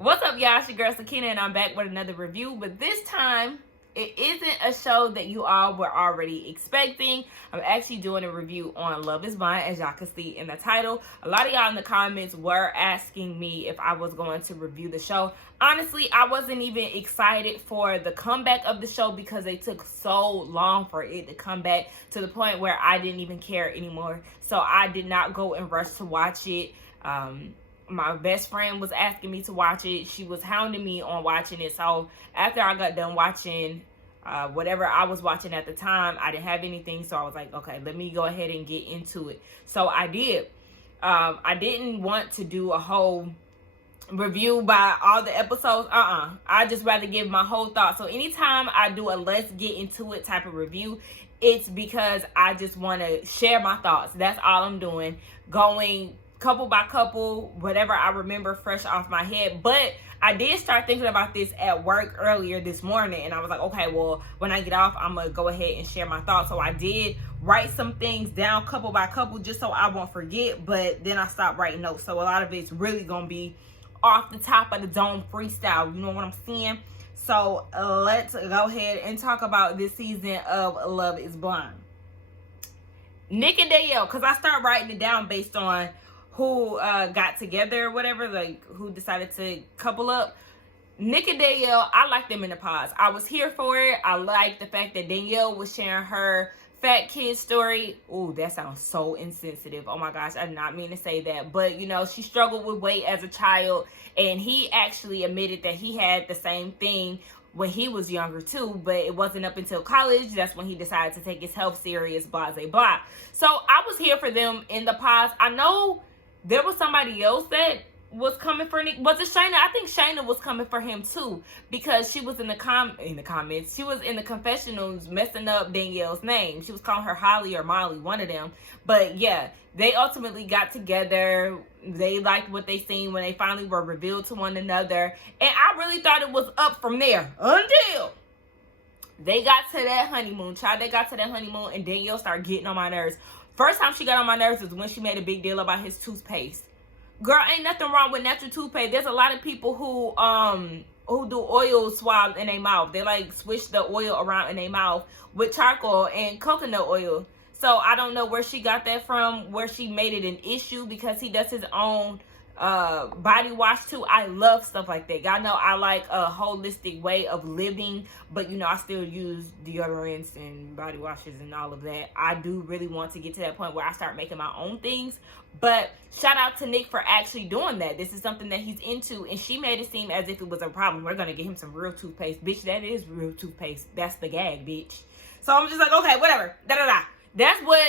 What's up, y'all? It's your girl Sakina, and I'm back with another review. But this time, it isn't a show that you all were already expecting. I'm actually doing a review on Love is Blind, as y'all can see in the title. A lot of y'all in the comments were asking me if I was going to review the show. Honestly, I wasn't even excited for the comeback of the show because they took so long for it to come back to the point where I didn't even care anymore. So I did not go and rush to watch it. My best friend was asking me to watch it. She was hounding me on watching it. So after I got done watching whatever I was watching at the time, I didn't have anything. So I was like, okay, let me go ahead and get into it. So I did. I didn't want to do a whole review by all the episodes. I just rather give my whole thoughts. So anytime I do a let's get into it type of review, it's because I just want to share my thoughts. That's all I'm doing. Going couple by couple, whatever I remember fresh off my head. But I did start thinking about this at work earlier this morning, and I was like, okay, well, when I get off, I'm gonna go ahead and share my thoughts. So I did write some things down couple by couple just so I won't forget, but then I stopped writing notes. So a lot of it's really gonna be off the top of the dome freestyle, you know what I'm saying? So let's go ahead and talk about this season of Love is Blind. Nick and Danielle, because I start writing it down based on who got together or whatever, like who decided to couple up. Nick and Danielle, I like them in the pods. I was here for it. I like the fact that Danielle was sharing her fat kid story. Ooh, that sounds so insensitive. Oh my gosh, I did not mean to say that. But, you know, she struggled with weight as a child, and he actually admitted that he had the same thing when he was younger too, but it wasn't up until college. That's when he decided to take his health serious, blah, blah, blah. So I was here for them in the pods. I know there was somebody else that was coming for Nick. Was it Shayna? I think Shayna was coming for him too, because she was in the comments. She was in the confessionals messing up Danielle's name. She was calling her Holly or Molly, one of them. But yeah, they ultimately got together. They liked what they seen when they finally were revealed to one another. And I really thought it was up from there until they got to that honeymoon. Child, they got to that honeymoon, and Danielle started getting on my nerves. First time she got on my nerves is when she made a big deal about his toothpaste. Girl, ain't nothing wrong with natural toothpaste. There's a lot of people who do oil swabs in their mouth. They like switch the oil around in their mouth with charcoal and coconut oil. So I don't know where she got that from, where she made it an issue, because he does his own body wash too. I love stuff like that. Y'all know I like a holistic way of living, but you know, I still use deodorants and body washes and all of that. I do really want to get to that point where I start making my own things. But shout out to Nick for actually doing that. This is something that he's into, and she made it seem as if it was a problem. We're gonna get him some real toothpaste. Bitch, that is real toothpaste. That's the gag, bitch. So I'm just like, okay, whatever. That's what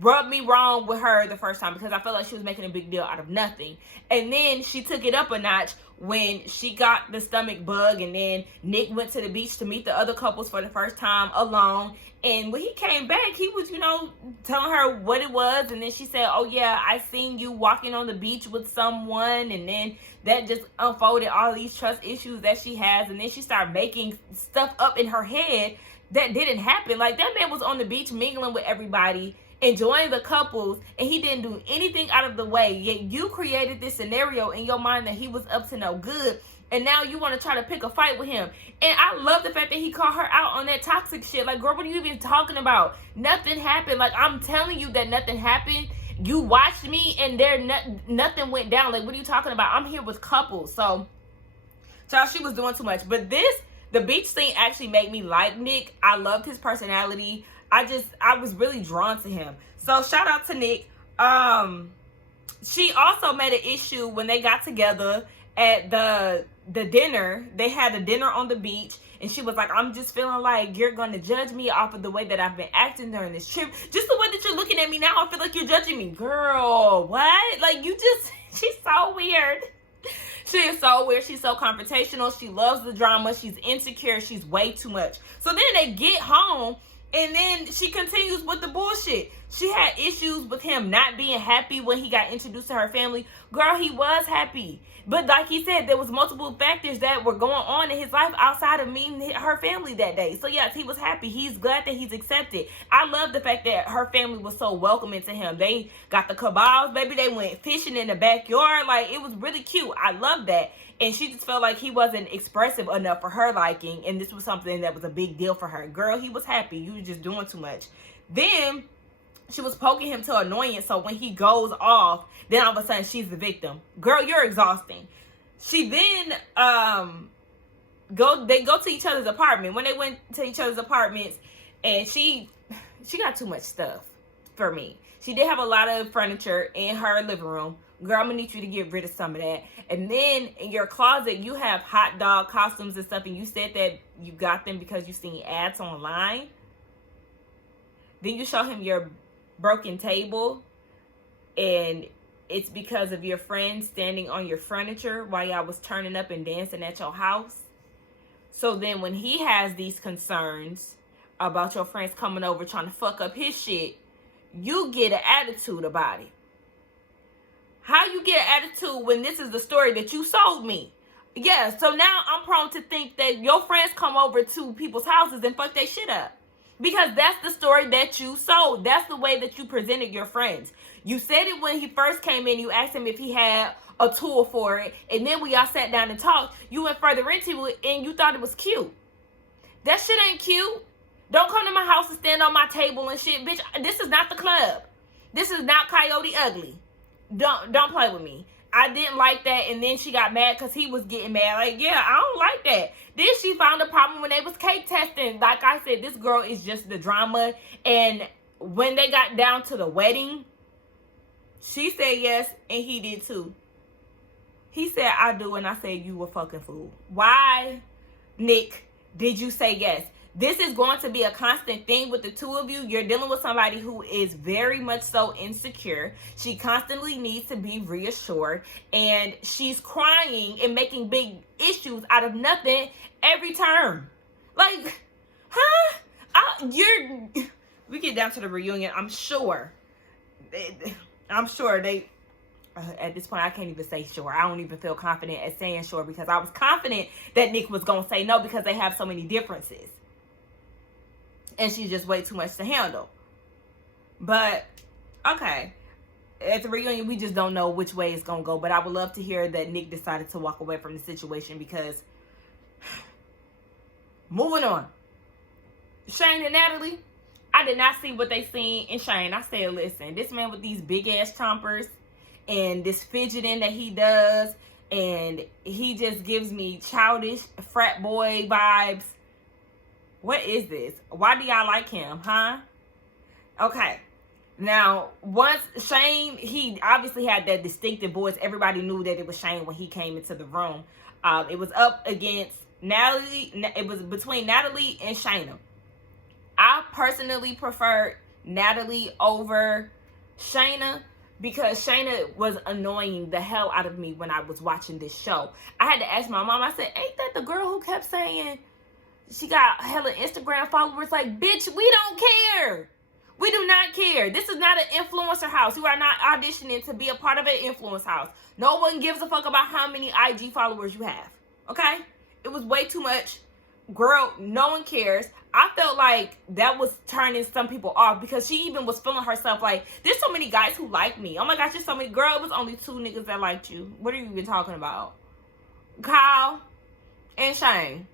rubbed me wrong with her the first time, because I felt like she was making a big deal out of nothing. And then she took it up a notch when she got the stomach bug, and then Nick went to the beach to meet the other couples for the first time alone. And when he came back, he was, you know, telling her what it was. And then she said, oh yeah, I seen you walking on the beach with someone. And then that just unfolded all these trust issues that she has. And then she started making stuff up in her head that didn't happen. Like, that man was on the beach mingling with everybody, enjoying the couples, and he didn't do anything out of the way. Yet you created this scenario in your mind that he was up to no good, and now you want to try to pick a fight with him. And I love the fact that he called her out on that toxic shit. Like, girl, what are you even talking about? Nothing happened. Like, I'm telling you that nothing happened. You watched me, and nothing went down. Like, what are you talking about? I'm here with couples. So, child, she was doing too much. But the beach scene actually made me like Nick. I loved his personality. I was really drawn to him. So shout out to Nick. She also made an issue when they got together at the dinner. They had a dinner on the beach, and she was like, I'm just feeling like you're gonna judge me off of the way that I've been acting during this trip. Just the way that you're looking at me now, I feel like you're judging me. Girl, what? Like, she's so weird. She is so weird. She's so confrontational. She loves the drama. She's insecure. She's way too much. So then they get home, and then she continues with the bullshit. She had issues with him not being happy when he got introduced to her family. Girl, he was happy. But like he said, there was multiple factors that were going on in his life outside of meeting her family that day. So yes, he was happy. He's glad that he's accepted. I love the fact that her family was so welcoming to him. They got the cabals, baby. They went fishing in the backyard. Like, it was really cute. I love that. And she just felt like he wasn't expressive enough for her liking, and this was something that was a big deal for her. Girl, he was happy. You were just doing too much. Then she was poking him to annoyance, so when he goes off, then all of a sudden she's the victim. Girl, you're exhausting. She then they go to each other's apartment. When they went to each other's apartments, and she got too much stuff for me. She did have a lot of furniture in her living room. Girl, I'm gonna need you to get rid of some of that. And then in your closet, you have hot dog costumes and stuff, and you said that you got them because you seen ads online. Then you show him your broken table, and it's because of your friend standing on your furniture while y'all was turning up and dancing at your house. So then when he has these concerns about your friends coming over trying to fuck up his shit, you get an attitude about it. How you get an attitude when this is the story that you sold me? Yeah, so now I'm prone to think that your friends come over to people's houses and fuck their shit up. Because that's the story that you sold. That's the way that you presented your friends. You said it when he first came in. You asked him if he had a tool for it. And then when y'all sat down and talked, you went further into it and you thought it was cute. That shit ain't cute. Don't come to my house and stand on my table and shit. Bitch, this is not the club. This is not Coyote Ugly. Don't play with me. I didn't like that, and then she got mad because he was getting mad. Like, yeah, I don't like that. Then she found a problem when they was cake testing. Like I said, this girl is just the drama. And when they got down to the wedding, she said yes, and he did too. He said, I do, and I said, you a fucking fool. Why, Nick, did you say yes? This is going to be a constant thing with the two of you. You're dealing with somebody who is very much so insecure. She constantly needs to be reassured. And she's crying and making big issues out of nothing every term. Like, huh? We get down to the reunion, I'm sure they, at this point, I can't even say sure. I don't even feel confident at saying sure because I was confident that Nick was going to say no because they have so many differences. And she's just way too much to handle. But, okay. At the reunion, we just don't know which way it's going to go. But I would love to hear that Nick decided to walk away from the situation because... Moving on. Shane and Natalie, I did not see what they seen in Shane. I said, listen, this man with these big-ass chompers and this fidgeting that he does, and he just gives me childish frat boy vibes. What is this? Why do y'all like him, huh? Okay. Now, once Shane, he obviously had that distinctive voice. Everybody knew that it was Shane when he came into the room. It was up against Natalie. It was between Natalie and Shayna. I personally preferred Natalie over Shayna because Shayna was annoying the hell out of me when I was watching this show. I had to ask my mom, I said, ain't that the girl who kept saying she got hella Instagram followers? Like, bitch, we don't care. We do not care. This is not an influencer house. You are not auditioning to be a part of an influence house. No one gives a fuck about how many IG followers you have. Okay? It was way too much. Girl, no one cares. I felt like that was turning some people off because she even was feeling herself like, there's so many guys who like me. Oh my gosh, there's so many. Girl, it was only 2 niggas that liked you. What are you even talking about? Kyle and Shane.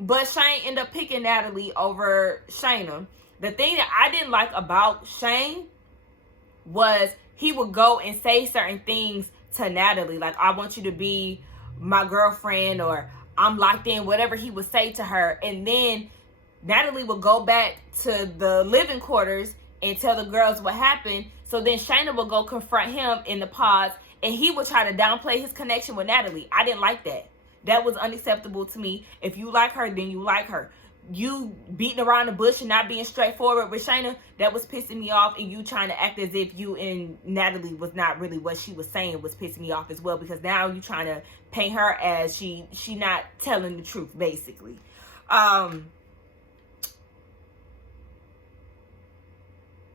But Shane ended up picking Natalie over Shayna. The thing that I didn't like about Shane was he would go and say certain things to Natalie. Like, I want you to be my girlfriend, or I'm locked in, whatever he would say to her. And then Natalie would go back to the living quarters and tell the girls what happened. So then Shayna would go confront him in the pods, and he would try to downplay his connection with Natalie. I didn't like that. That was unacceptable to me. If you like her, then you like her. You beating around the bush and not being straightforward with Shayna, that was pissing me off. And you trying to act as if you and Natalie was not really what she was saying was pissing me off as well. Because now you trying to paint her as she not telling the truth, basically.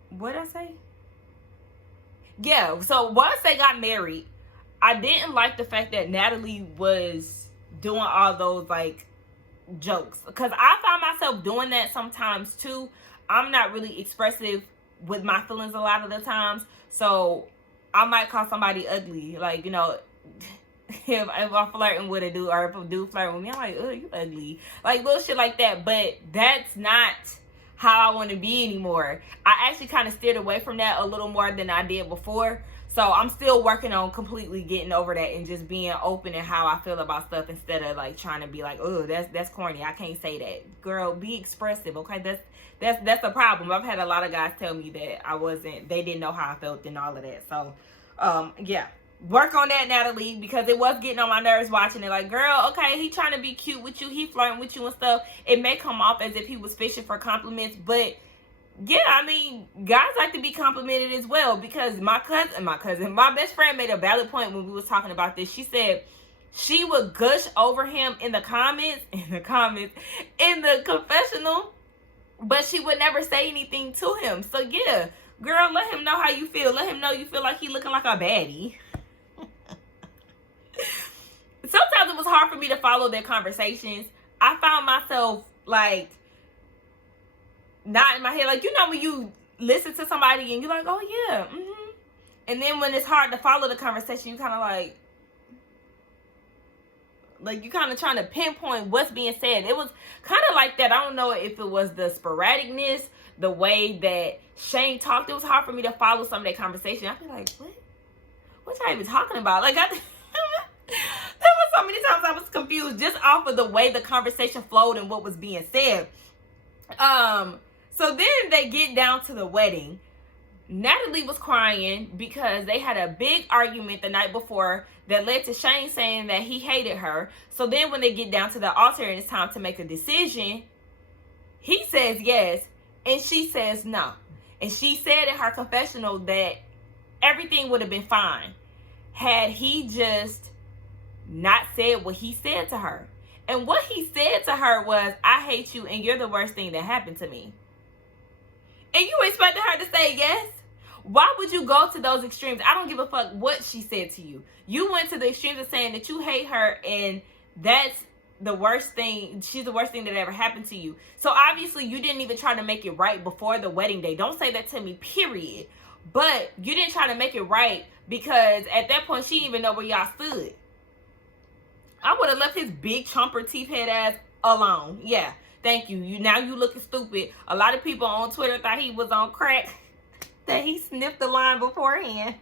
What did I say? Yeah, so once they got married, I didn't like the fact that Natalie was doing all those, like, jokes. Because I find myself doing that sometimes, too. I'm not really expressive with my feelings a lot of the times. So, I might call somebody ugly. Like, you know, if I'm flirting with a dude, or if a dude flirting with me, I'm like, oh, you ugly. Like, little shit like that. But that's not how I want to be anymore. I actually kind of steered away from that a little more than I did before. So I'm still working on completely getting over that and just being open in how I feel about stuff, instead of like trying to be like, oh, that's corny, I can't say that. Girl, be expressive, okay? That's a problem. I've had a lot of guys tell me that they didn't know how I felt and all of that. So yeah, work on that, Natalie, because it was getting on my nerves watching it. Like, girl, okay, he trying to be cute with you, he flirting with you and stuff. It may come off as if he was fishing for compliments, but yeah, I mean, guys like to be complimented as well, because my best friend made a valid point when we was talking about this. She said she would gush over him in the confessional, but she would never say anything to him. So yeah, girl, let him know how you feel. Let him know you feel like he looking like a baddie. Sometimes it was hard for me to follow their conversations. I found myself like not in my head, like, you know, when you listen to somebody and you're like, oh yeah, and then when it's hard to follow the conversation, you kind of like you kind of trying to pinpoint what's being said. It was kind of like that. I don't know if it was the sporadicness, the way that Shane talked. It was hard for me to follow some of that conversation. I feel like, what y'all even talking about? Like, there was so many times I was confused just off of the way the conversation flowed and what was being said. So then they get down to the wedding. Natalie was crying because they had a big argument the night before that led to Shane saying that he hated her. So then when they get down to the altar and it's time to make a decision, he says yes and she says no. And she said in her confessional that everything would have been fine had he just not said what he said to her. And what he said to her was, I hate you and you're the worst thing that happened to me. And you expected her to say yes? Why would you go to those extremes? I don't give a fuck what she said to you. You went to the extremes of saying that you hate her and that's the worst thing. She's the worst thing that ever happened to you. So obviously you didn't even try to make it right before the wedding day. Don't say that to me, period. But you didn't try to make it right because at that point she didn't even know where y'all stood. I would have left his big chomper teeth head ass alone. Yeah, thank you. Now you looking stupid. A lot of people on Twitter thought he was on crack, that he sniffed the line beforehand.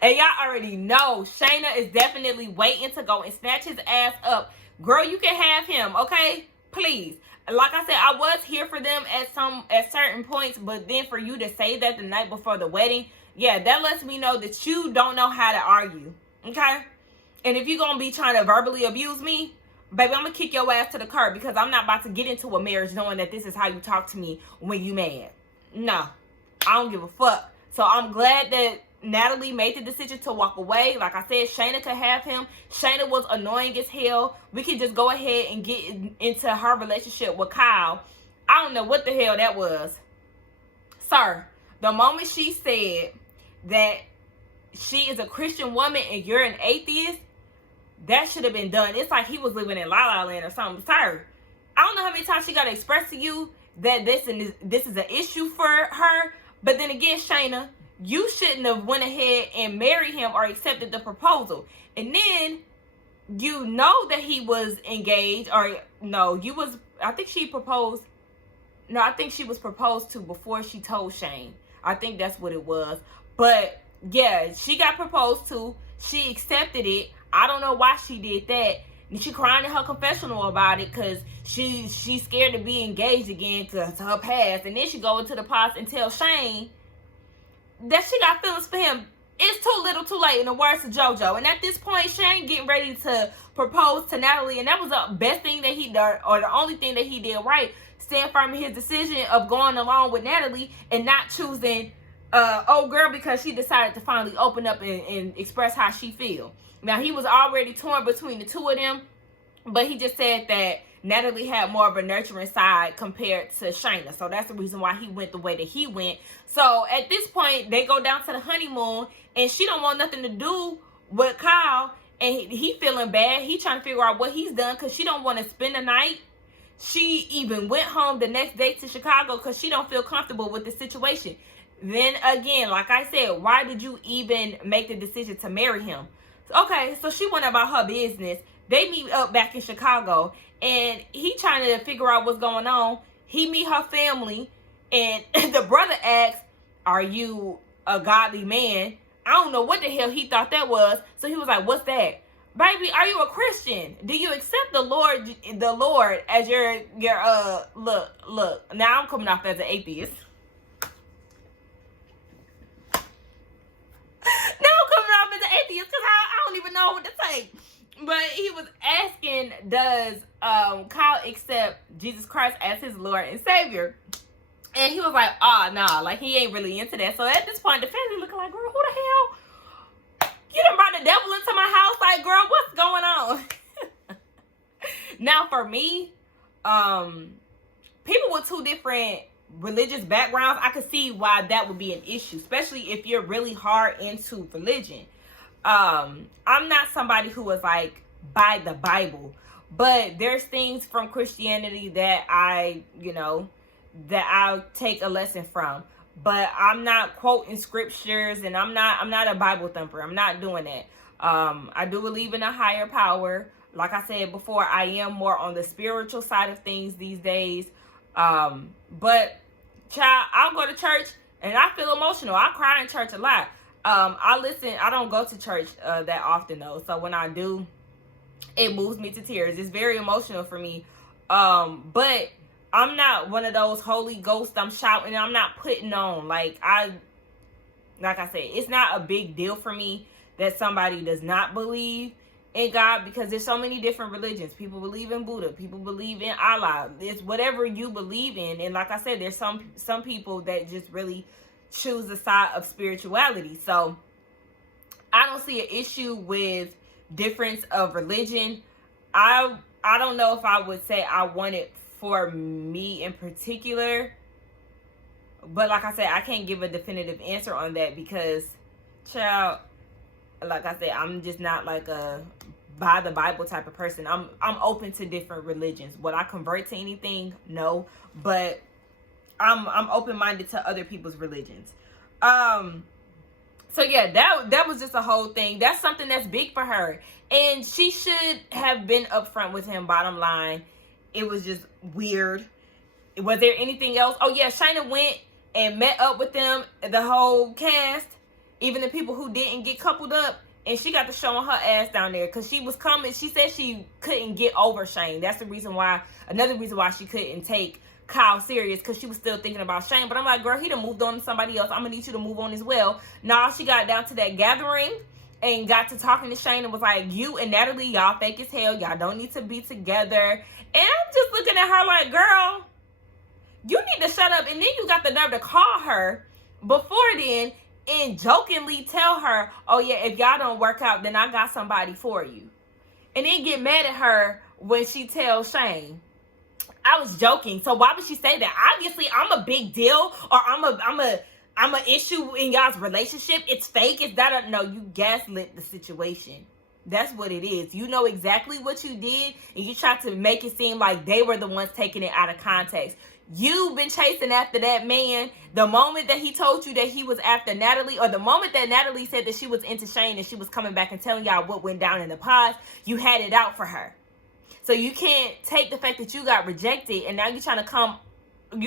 And y'all already know Shayna is definitely waiting to go and snatch his ass up. Girl, you can have him, okay? Please. Like I said, I was here for them at certain points, but then for you to say that the night before the wedding, yeah, that lets me know that you don't know how to argue, okay? And if you're going to be trying to verbally abuse me, baby, I'm going to kick your ass to the curb, because I'm not about to get into a marriage knowing that this is how you talk to me when you mad. No, I don't give a fuck. So I'm glad that Natalie made the decision to walk away. Like I said, Shayna could have him. Shayna was annoying as hell. We could just go ahead and get into her relationship with Kyle. I don't know what the hell that was. Sir, the moment she said that she is a Christian woman and you're an atheist, that should have been done. It's like he was living in La La Land or something. Sir, I don't know how many times she got to express to you that this is an issue for her. But then again, Shayna, you shouldn't have went ahead and married him or accepted the proposal. And then you know that he was engaged, or no, I think she proposed. No, I think she was proposed to before she told Shane. I think that's what it was. But yeah, she got proposed to. She accepted it. I don't know why she did that. And she crying in her confessional about it because she's scared to be engaged again to her past. And then she go into the past and tell Shane that she got feelings for him. It's too little too late, in the words of JoJo. And at this point, Shane getting ready to propose to Natalie. And that was the best thing that he did, or the only thing that he did right. Stand firm in his decision of going along with Natalie and not choosing old girl because she decided to finally open up and express how she feel. Now, he was already torn between the two of them, but he just said that Natalie had more of a nurturing side compared to Shayna. So that's the reason why he went the way that he went. So at this point, they go down to the honeymoon, and she don't want nothing to do with Kyle, and he feeling bad. He trying to figure out what he's done because she don't want to spend the night. She even went home the next day to Chicago because she don't feel comfortable with the situation. Then again, like I said, why did you even make the decision to marry him? Okay, so she went about her business. They meet up back in Chicago, and he trying to figure out what's going on. He meet her family, and the brother asks, "Are you a godly man?" I don't know what the hell he thought that was. So he was like, "What's that?" Baby, are you a Christian? Do you accept the Lord as your look. Now I'm coming off as an atheist. Now I'm coming off as an atheist because I don't even know what to say. But he was asking, does Kyle accept Jesus Christ as his Lord and Savior? And he was like, oh, nah, like he ain't really into that. So at this point, the family looking like, girl, who the hell? You done brought the devil into my house? Like, girl, what's going on? Now, for me, people with two different religious backgrounds, I could see why that would be an issue, especially if you're really hard into religion. I'm not somebody who is like by the Bible, but there's things from Christianity that I'll take a lesson from. But I'm not quoting scriptures, and I'm not a Bible thumper. I'm not doing that. I do believe in a higher power. Like I said before, I am more on the spiritual side of things these days. But child, I'll go to church and I feel emotional. I cry in church a lot. I don't go to church that often though. So when I do, it moves me to tears. It's very emotional for me. But I'm not one of those Holy Ghost, I'm shouting, I'm not putting on. Like I said, it's not a big deal for me that somebody does not believe in God, because there's so many different religions. People believe in Buddha, people believe in Allah. It's whatever you believe in. And like I said, there's some people that just really choose the side of spirituality. So I don't see an issue with difference of religion. I don't know if I would say I want it for me in particular, but like I said, I can't give a definitive answer on that because, child, like I said, I'm just not like a by the Bible type of person. I'm open to different religions. Would I convert to anything? No, but I'm open-minded to other people's religions. So yeah, that was just a whole thing. That's something that's big for her, and she should have been upfront with him. Bottom line, it was just weird. Was there anything else? Oh yeah, Shayna went and met up with them, the whole cast, even the people who didn't get coupled up, and she got to showing her ass down there because she was coming. She said she couldn't get over Shane. That's another reason why she couldn't take Kyle serious, because she was still thinking about Shane. But I'm like, girl, he done moved on to somebody else. I'm gonna need you to move on as well. Nah, she got down to that gathering and got to talking to Shane and was like, you and Natalie, y'all fake as hell. Y'all don't need to be together. And I'm just looking at her like, girl, you need to shut up. And then you got the nerve to call her before then and jokingly tell her, oh yeah, if y'all don't work out, then I got somebody for you. And then get mad at her when she tells Shane. I was joking. So why would she say that? Obviously, I'm a big deal, or I'm a issue in y'all's relationship. It's fake. It's that. No, you gaslit the situation. That's what it is. You know exactly what you did, and you tried to make it seem like they were the ones taking it out of context. You've been chasing after that man. The moment that he told you that he was after Natalie, or the moment that Natalie said that she was into Shane and she was coming back and telling y'all what went down in the pods, you had it out for her. So you can't take the fact that you got rejected and now you're trying to come for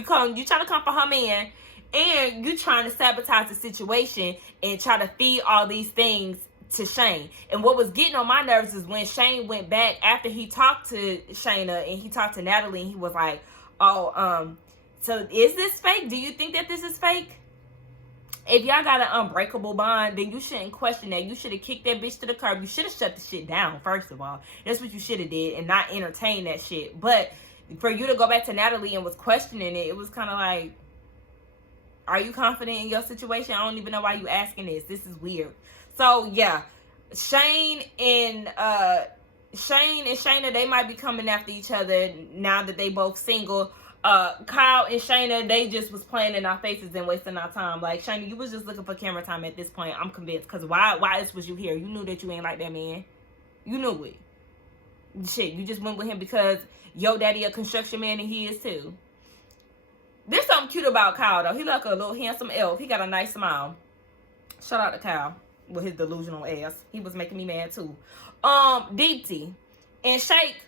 her man, and you trying to sabotage the situation and try to feed all these things to Shane. And what was getting on my nerves is when Shane went back after he talked to Shayna and he talked to Natalie, and he was like, oh, so is this fake? Do you think that this is fake? If y'all got an unbreakable bond, then you shouldn't question that. You should have kicked that bitch to the curb. You should have shut the shit down, first of all. That's what you should have did, and not entertain that shit. But for you to go back to Natalie and was questioning it, it was kind of like, are you confident in your situation? I don't even know why you asking this. This is weird. So yeah, Shane and Shayna, they might be coming after each other now that they both single. Kyle and Shayna, they just was playing in our faces and wasting our time. Like, Shayna, you was just looking for camera time at this point. I'm convinced. Because why else was you here? You knew that you ain't like that man. You knew it. Shit, you just went with him because your daddy a construction man and he is too. There's something cute about Kyle, though. He like a little handsome elf. He got a nice smile. Shout out to Kyle with his delusional ass. He was making me mad, too. Deepti and Shake,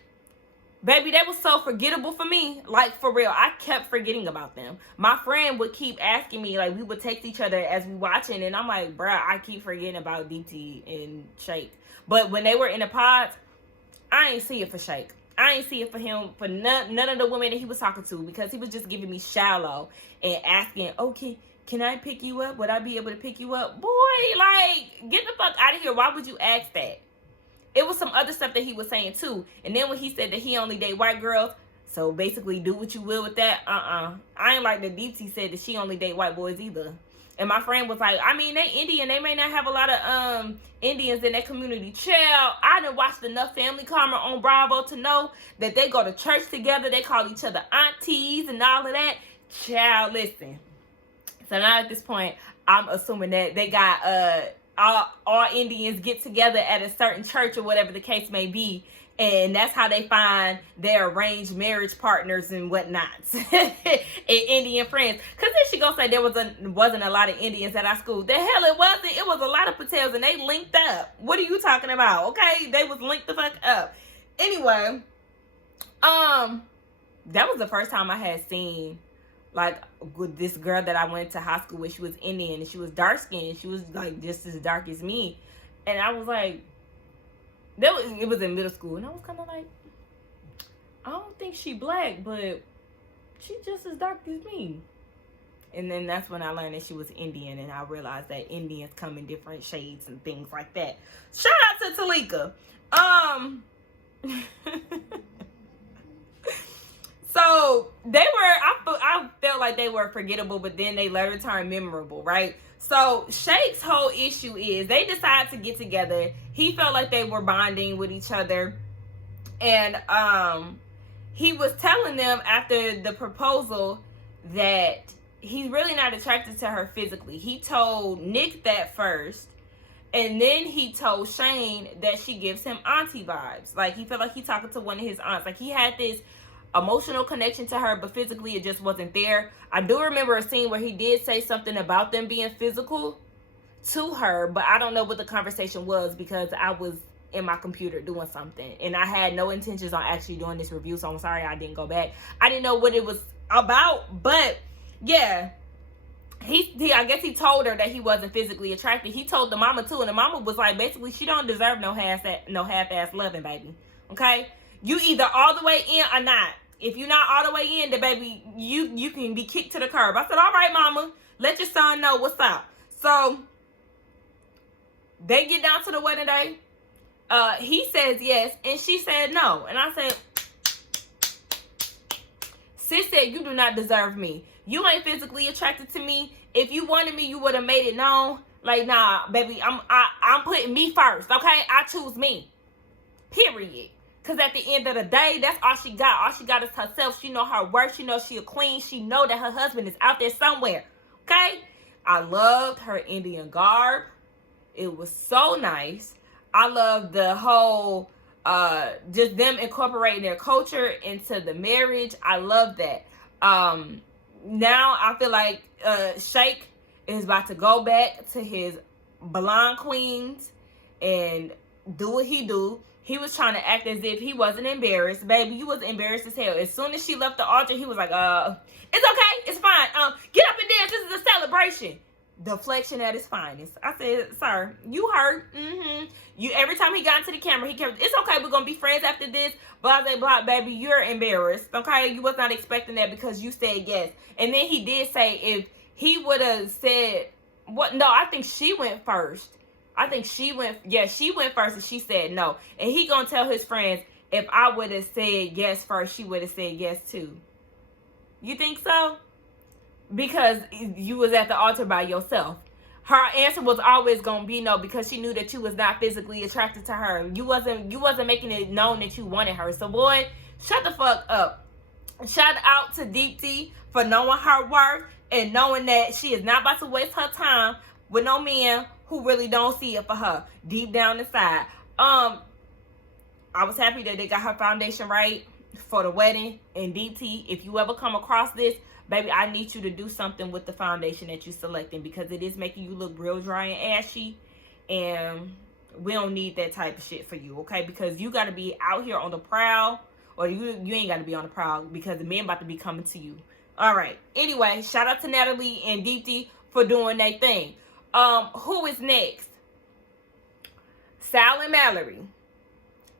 baby, that was so forgettable for me. Like, for real, I kept forgetting about them. My friend would keep asking me, like, we would text each other as we watching, and I'm like, bruh, I keep forgetting about Deepti and Shake. But when they were in the pods, I ain't see it for Shake. I ain't see it for him, for none of the women that he was talking to, because he was just giving me shallow and asking, okay, can I pick you up? Would I be able to pick you up? Boy, like, get the fuck out of here. Why would you ask that? It was some other stuff that he was saying, too. And then when he said that he only date white girls, so basically do what you will with that, I ain't like that Deepti said that she only date white boys either. And my friend was like, I mean, they Indian. They may not have a lot of Indians in their community. Child, I done watched enough Family Karma on Bravo to know that they go to church together. They call each other aunties and all of that. Child, listen. So now at this point, I'm assuming that they got all Indians get together at a certain church or whatever the case may be. And that's how they find their arranged marriage partners and whatnot. And Indian friends. Because then she gonna say there wasn't a lot of Indians at our school. The hell it wasn't. It was a lot of Patels and they linked up. What are you talking about? Okay, they was linked the fuck up. Anyway, that was the first time I had seen, like, with this girl that I went to high school with. She was Indian and she was dark skinned. She was like just as dark as me. And I was like, it was in middle school, and I was kind of like, I don't think she black, but she just as dark as me. And then that's when I learned that she was Indian, and I realized that Indians come in different shades and things like that. Shout out to Talika. So they were, I felt like they were forgettable, but then they later turned memorable, right? So Shake's whole issue is they decided to get together. He felt like they were bonding with each other. And he was telling them after the proposal that he's really not attracted to her physically. He told Nick that first. And then he told Shane that she gives him auntie vibes. Like, he felt like he talking to one of his aunts. Like, he had this emotional connection to her, but physically it just wasn't there. I do remember a scene where he did say something about them being physical to her, but I don't know what the conversation was because I was in my computer doing something and I had no intentions on actually doing this review, so I'm sorry I didn't go back. I didn't know what it was about, but yeah, he I guess he told her that he wasn't physically attracted. He told the mama too, and the mama was like, basically, she don't deserve no half-ass loving, baby. Okay, you either all the way in or not. If you're not all the way in, then baby, you can be kicked to the curb. I said, all right, mama, let your son know what's up. So they get down to the wedding day. He says yes, and she said no. And I said, sis said, you do not deserve me. You ain't physically attracted to me. If you wanted me, you would have made it known. Like, nah, baby, I'm putting me first, okay? I choose me. Period. Because at the end of the day, that's all she got. All she got is herself. She know her worth. She know she a queen. She know that her husband is out there somewhere. Okay? I loved her Indian garb. It was so nice. I loved the whole, just them incorporating their culture into the marriage. I love that. Now I feel like Shake is about to go back to his blonde queens and do what he do. He was trying to act as if he wasn't embarrassed. Baby, you was embarrassed as hell. As soon as she left the altar, he was like, it's okay. It's fine. Get up and dance. This is a celebration. Deflection at its finest. I said, sir, you hurt. You every time he got into the camera, he kept, it's okay, we're gonna be friends after this. Blah, blah, blah, baby, you're embarrassed. Okay, you was not expecting that because you said yes. And then he did say if he would have said what? No, I think she went first. She went first and she said no. And he gonna tell his friends, if I would have said yes first, she would have said yes too. You think so? Because you was at the altar by yourself. Her answer was always gonna be no, because she knew that you was not physically attracted to her. You wasn't making it known that you wanted her. So boy, shut the fuck up. Shout out to Deepti for knowing her worth and knowing that she is not about to waste her time with no man who really don't see it for her deep down inside. I was happy that they got her foundation right. for the wedding and DT, if you ever come across this, baby, I need you to do something with the foundation that you're selecting, because it is making you look real dry and ashy, and we don't need that type of shit for you, okay? Because you got to be out here on the prowl, or you ain't got to be on the prowl, because the men about to be coming to you. All right. Anyway, shout out to Natalie and DT for doing their thing. Who is next? Sal and Mallory.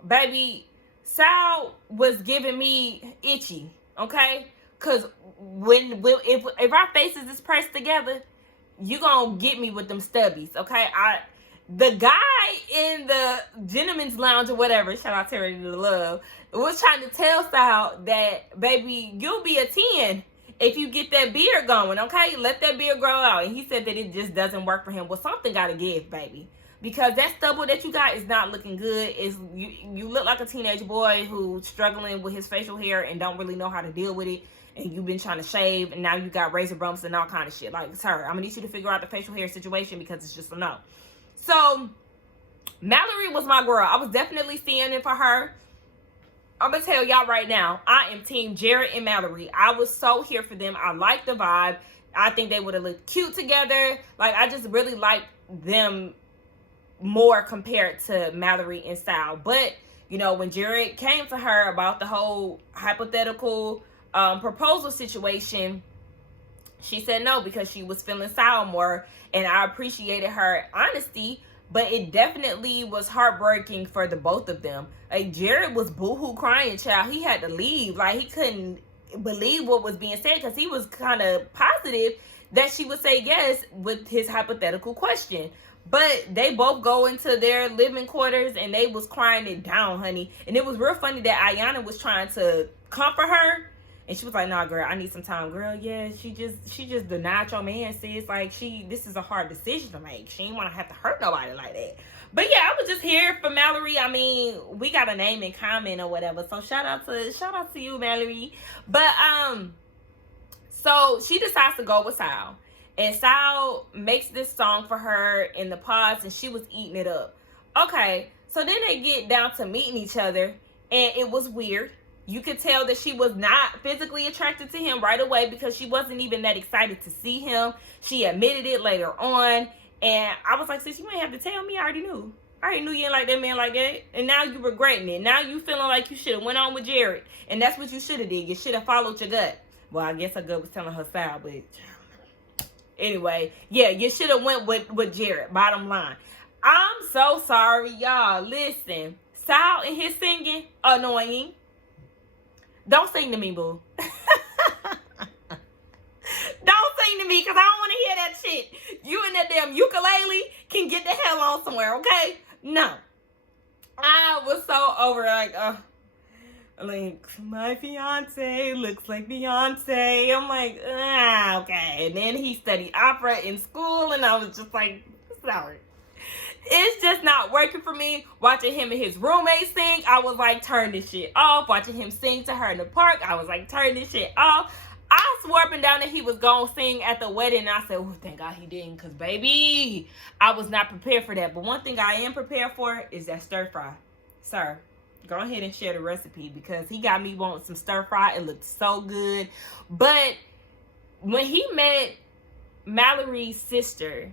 Baby, Sal was giving me itchy, okay? Because if our faces is pressed together, you gonna get me with them stubbies, okay? The guy in the gentleman's lounge or whatever, shout out Terry to Love, was trying to tell Sal that, baby, you'll be a 10 if you get that beard going, okay? Let that beard grow out. And he said that it just doesn't work for him. Well, something gotta give, baby. Because that stubble that you got is not looking good. You look like a teenage boy who's struggling with his facial hair and don't really know how to deal with it. And you've been trying to shave, and now you got razor bumps and all kind of shit. Like, sir, I'm gonna need you to figure out the facial hair situation, because it's just a no. So, Mallory was my girl. I was definitely seeing it for her. I'm gonna tell y'all right now, I am team Jared and Mallory. I was so here for them. I like the vibe. I think they would have looked cute together. Like, I just really like them more compared to Mallory and Sal. But, you know, when Jared came to her about the whole hypothetical proposal situation, she said no, because she was feeling Sal more, and I appreciated her honesty. But it definitely was heartbreaking for the both of them. Like, Jared was boohoo crying, child. He had to leave. Like, he couldn't believe what was being said, because he was kind of positive that she would say yes with his hypothetical question. But they both go into their living quarters, and they was crying it down, honey. And it was real funny that Ayana was trying to comfort her, and she was like, "Nah, girl, I need some time, girl. Yeah, she just denied your man, sis. Like, this is a hard decision to make. She ain't want to have to hurt nobody like that." But yeah, I was just here for Mallory. I mean, we got a name in common or whatever. So shout out to you, Mallory. But so she decides to go with Sal. And Sal makes this song for her in the pods, and she was eating it up. Okay, so then they get down to meeting each other, and it was weird. You could tell that she was not physically attracted to him right away, because she wasn't even that excited to see him. She admitted it later on, and I was like, sis, you ain't have to tell me. I already knew. I already knew you ain't like that man like that, and now you regretting it. Now you feeling like you should have went on with Jared, and that's what you should have did. You should have followed your gut. Well, I guess her gut was telling her Sal, but anyway, yeah, you should have went with Jared, bottom line. I'm so sorry, y'all. Listen, Sal and his singing, annoying. Don't sing to me, boo. Don't sing to me, because I don't want to hear that shit. You and that damn ukulele can get the hell on somewhere, okay? No. I was so over, like, my fiance looks like Beyonce. I'm like, okay. And then he studied opera in school, and I was just like, sorry. It's just not working for me. Watching him and his roommate sing, I was like, turn this shit off. Watching him sing to her in the park, I was like, turn this shit off. I swore up and down that he was going to sing at the wedding, and I said, oh, thank God he didn't, because, baby, I was not prepared for that. But one thing I am prepared for is that stir fry. Sir, go ahead and share the recipe, because he got me wanting some stir fry. It looked so good. But when he met Mallory's sister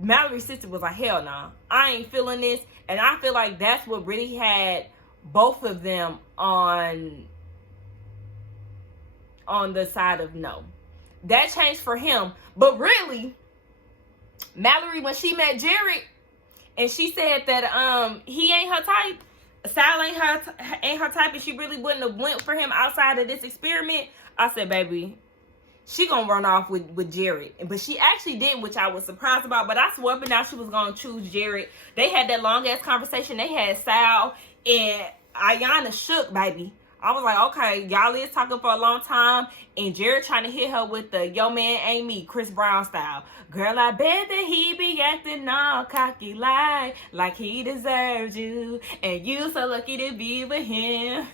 was like, hell nah, I ain't feeling this. And I feel like that's what really had both of them on the side of no. That changed for him. But really, Mallory, when she met Jared, and she said that he ain't her type, Sal ain't her type, and she really wouldn't have went for him outside of this experiment, I said, baby, she gonna run off with Jared. But she actually didn't, which I was surprised about. But I swore up and down she was gonna choose Jared. They had that long ass conversation. They had Sal and Ayana shook, baby. I was like, okay, y'all is talking for a long time, and Jared trying to hit her with the yo man ain't me, Chris Brown style. Girl, I bet that he be acting all cocky like he deserves you, and you so lucky to be with him.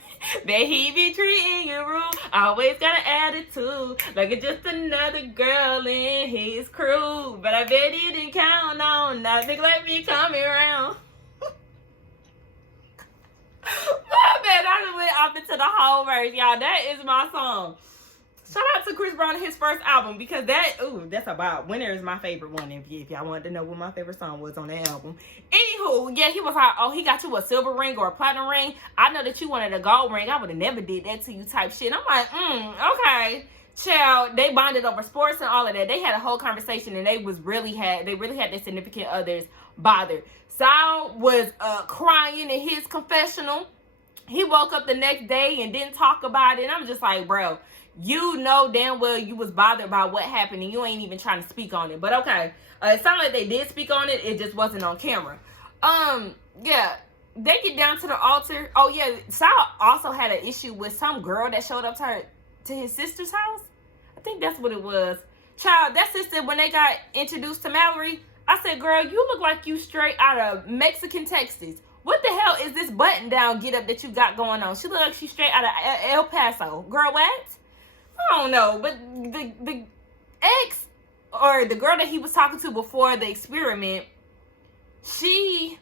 Bet he be treating you rude, always got an attitude, like it's just another girl in his crew. But I bet he didn't count on nothing like me coming around. My bad, I went bopping to the whole verse, y'all. That is my song. Shout out to Chris Brown and his first album, because that's about Winner is my favorite one. If y'all wanted to know what my favorite song was on that album. Anywho, yeah, he was like, oh, he got you a silver ring or a platinum ring. I know that you wanted a gold ring. I would have never did that to you type shit. I'm like, okay. Child, they bonded over sports and all of that. They had a whole conversation, and they really had their significant others bothered. Sal was crying in his confessional. He woke up the next day and didn't talk about it. And I'm just like, bro, you know damn well you was bothered by what happened, and you ain't even trying to speak on it. But okay, it sounded like they did speak on it. It just wasn't on camera. Yeah, they get down to the altar. Oh yeah, Sal also had an issue with some girl that showed up to his sister's house. I think that's what it was. Child, that sister, when they got introduced to Mallory, I said, girl, you look like you straight out of Mexican Texas. What the hell is this button down get up that you got going on? She look like she's straight out of El Paso. Girl, what? I don't know, but the ex, or the girl that he was talking to before the experiment, she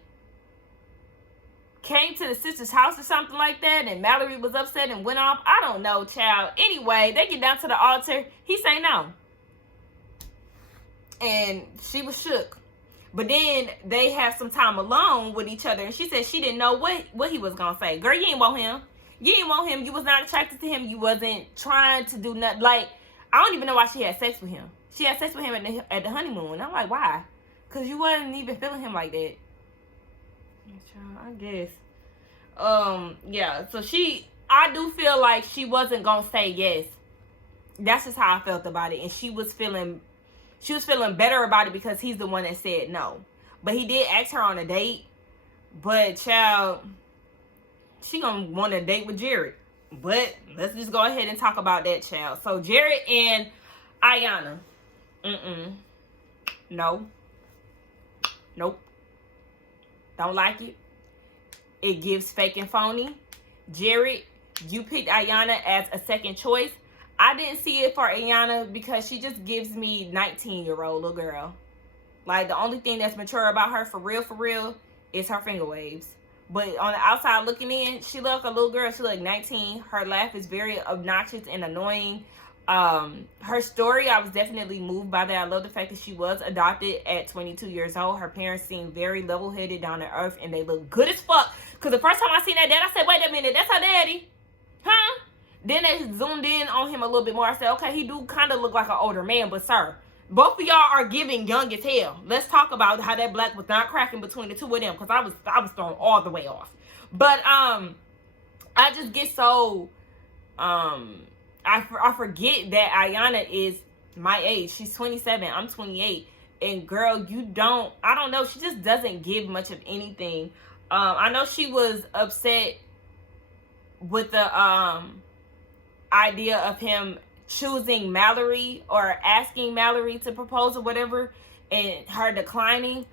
came to the sister's house or something like that, and Mallory was upset and went off. I don't know, child. Anyway, they get down to the altar. He say no. And she was shook. But then they have some time alone with each other, and she said she didn't know what he was going to say. Girl, you ain't want him. You didn't want him. You was not attracted to him. You wasn't trying to do nothing. Like, I don't even know why she had sex with him. She had sex with him at the honeymoon. I'm like, why? Because you wasn't even feeling him like that. I guess. Yeah. So I do feel like she wasn't going to say yes. That's just how I felt about it. And she was feeling better about it because he's the one that said no. But he did ask her on a date. But, child, she gonna want a date with Jared. But let's just go ahead and talk about that, child. So Jared and Ayana. No. Nope. Don't like it. It gives fake and phony. Jared, you picked Ayana as a second choice. I didn't see it for Ayana because she just gives me 19-year-old little girl. Like, the only thing that's mature about her, for real, is her finger waves. But on the outside looking in, she look a little girl. She look 19. Her laugh is very obnoxious and annoying. Her story, I was definitely moved by that. I love the fact that she was adopted at 22 years old. Her parents seem very level-headed, down to earth, and they look good as fuck. Because the first time I seen that dad, I said, wait a minute, that's her daddy. Huh? Then they zoomed in on him a little bit more. I said, okay, he do kind of look like an older man, but sir, both of y'all are giving young as hell. Let's talk about how that black was not cracking between the two of them, because I was thrown all the way off. But I just get so I forget that Ayana is my age. She's 27. I'm 28. And girl, I don't know. She just doesn't give much of anything. I know she was upset with the idea of him choosing Mallory or asking Mallory to propose or whatever, and her declining.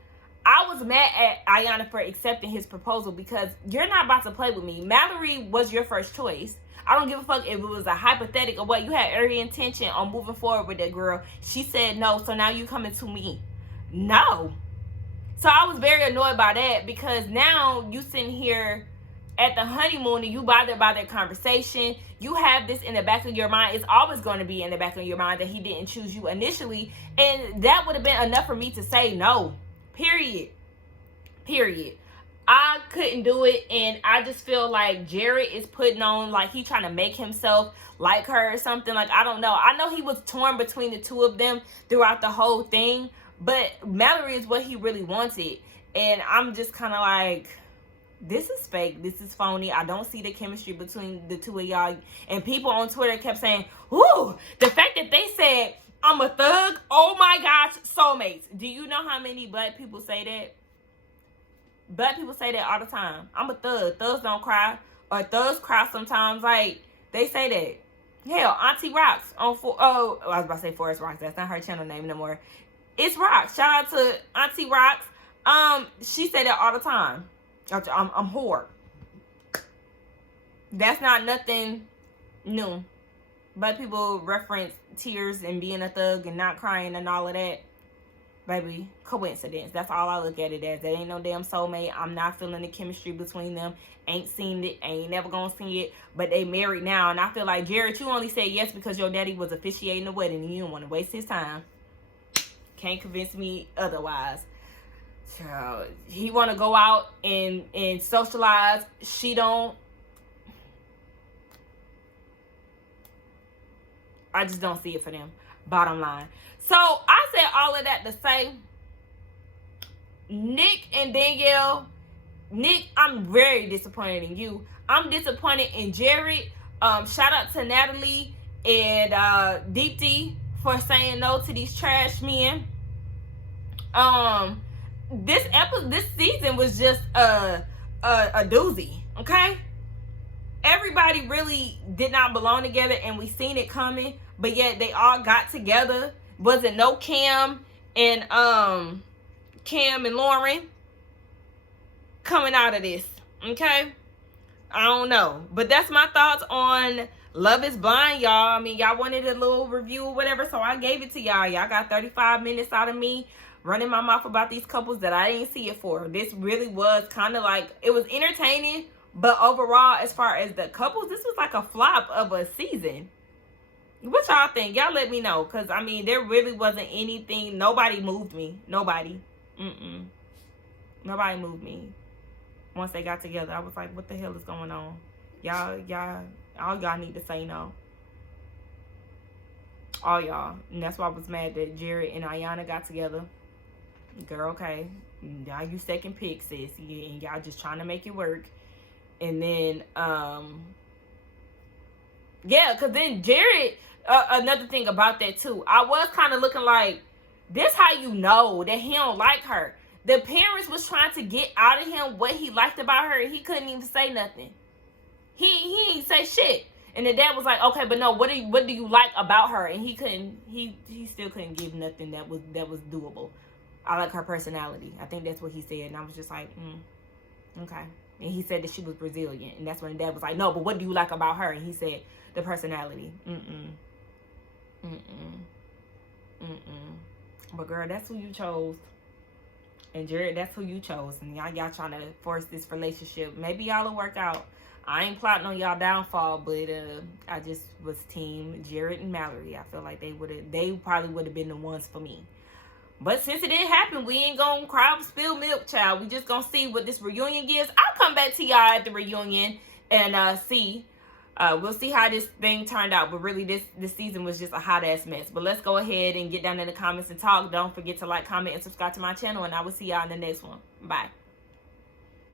I was mad at Ayana for accepting his proposal because you're not about to play with me. Mallory was your first choice. I don't give a fuck if it was a hypothetical what. You had every intention on moving forward with that girl. She said no, so now you coming to me. No. So I was very annoyed by that because now you sitting here at the honeymoon and you bothered by that conversation. You have this in the back of your mind. It's always going to be in the back of your mind that he didn't choose you initially. And that would have been enough for me to say no. Period. I couldn't do it, and I just feel like Jared is putting on, like, he trying to make himself like her or something. Like, I don't know. I know he was torn between the two of them throughout the whole thing, but Mallory is what he really wanted. And I'm just kind of like, this is fake. This is phony. I don't see the chemistry between the two of y'all. And people on Twitter kept saying, ooh, the fact that they said, I'm a thug, oh my gosh, soulmates. Do you know how many black people say that? Black people say that all the time. I'm a thug. Thugs don't cry. Or thugs cry sometimes. Like, they say that. Hell, Auntie Rocks on I was about to say Forest Rocks. That's not her channel name no more. It's Rocks. Shout out to Auntie Rocks. She say that all the time. I'm whore. That's not nothing new. But people reference tears and being a thug and not crying and all of that. baby, coincidence. That's all I look at it as. That ain't no damn soulmate. I'm not feeling the chemistry between them. Ain't seen it. Ain't never gonna see it. But they married now. And I feel like, Jared, you only said yes because your daddy was officiating the wedding and you didn't want to waste his time. Can't convince me otherwise. So he want to go out and socialize. She don't. I just don't see it for them. Bottom line. So I said all of that to say, Nick and Danielle, Nick, I'm very disappointed in you. I'm disappointed in Jared. Shout out to Natalie and Deepti for saying no to these trash men. This season was just a doozy. Okay. Everybody really did not belong together, and we seen it coming, but yet they all got together. Wasn't no Cam and Lauren coming out of this. Okay, I don't know, but that's my thoughts on Love Is Blind, y'all. I mean, y'all wanted a little review or whatever, so I gave it to y'all. Y'all got 35 minutes out of me running my mouth about these couples that I didn't see it for. This really was kind of like, it was entertaining. But overall, as far as the couples, this was like a flop of a season. What y'all think? Y'all let me know. Because, I mean, there really wasn't anything. Nobody moved me. Nobody. Nobody moved me. Once they got together, I was like, what the hell is going on? All y'all need to say no. All y'all. And that's why I was mad that Jared and Ayana got together. Girl, okay. Now you second pick, sis. And y'all just trying to make it work. And then, yeah, because then Jared, another thing about that too, I was kind of looking like, this how you know that he don't like her. The parents was trying to get out of him what he liked about her, and he couldn't even say nothing. He ain't say shit. And the dad was like, okay, but no, what do you like about her? And he still couldn't give nothing that was doable. I like her personality. I think that's what he said. And I was just like, okay. And he said that she was Brazilian. And that's when dad was like, no, but what do you like about her? And he said, the personality. But girl, that's who you chose. And Jared, that's who you chose. And y'all trying to force this relationship. Maybe y'all will work out. I ain't plotting on y'all downfall, but I just was team Jared and Mallory. I feel like they probably would have been the ones for me. But since it didn't happen, we ain't gonna cry over spilled milk, child. We just gonna see what this reunion gives. I'll come back to y'all at the reunion and see. We'll see how this thing turned out. But really, this season was just a hot ass mess. But let's go ahead and get down in the comments and talk. Don't forget to like, comment, and subscribe to my channel. And I will see y'all in the next one. Bye.